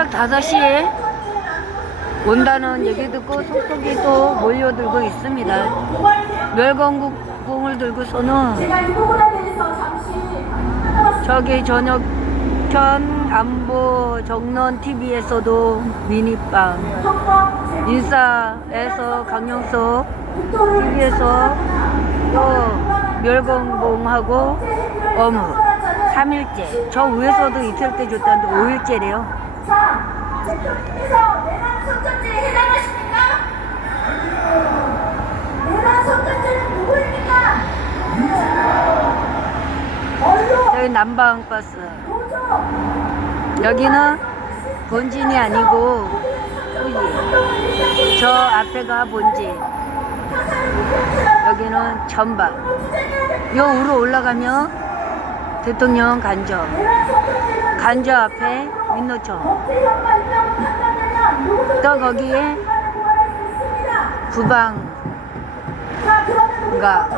새벽 5시에 온다는 얘기 듣고 속속이 또 몰려들고 있습니다. 멸건국공을 들고서는 저기 저녁 편 안보 정론 TV에서도 미니빵 인사에서 강영석 TV에서 또 멸건공하고 어묵 3일째 저 위에서도 이틀째 줬다는데 5일째래요 자, 대통령께서 내란 선전죄에 해당하십니까? 내란 선전죄는 누구입니까? 언론, 저기 남방버스. 노조, 여기는 본진이 아니고 후지 저 앞에가 본진. 여기는 전방 요 위로 올라가면 대통령 간저 간저 앞에 민노총. 또 거기에 부방 그러니까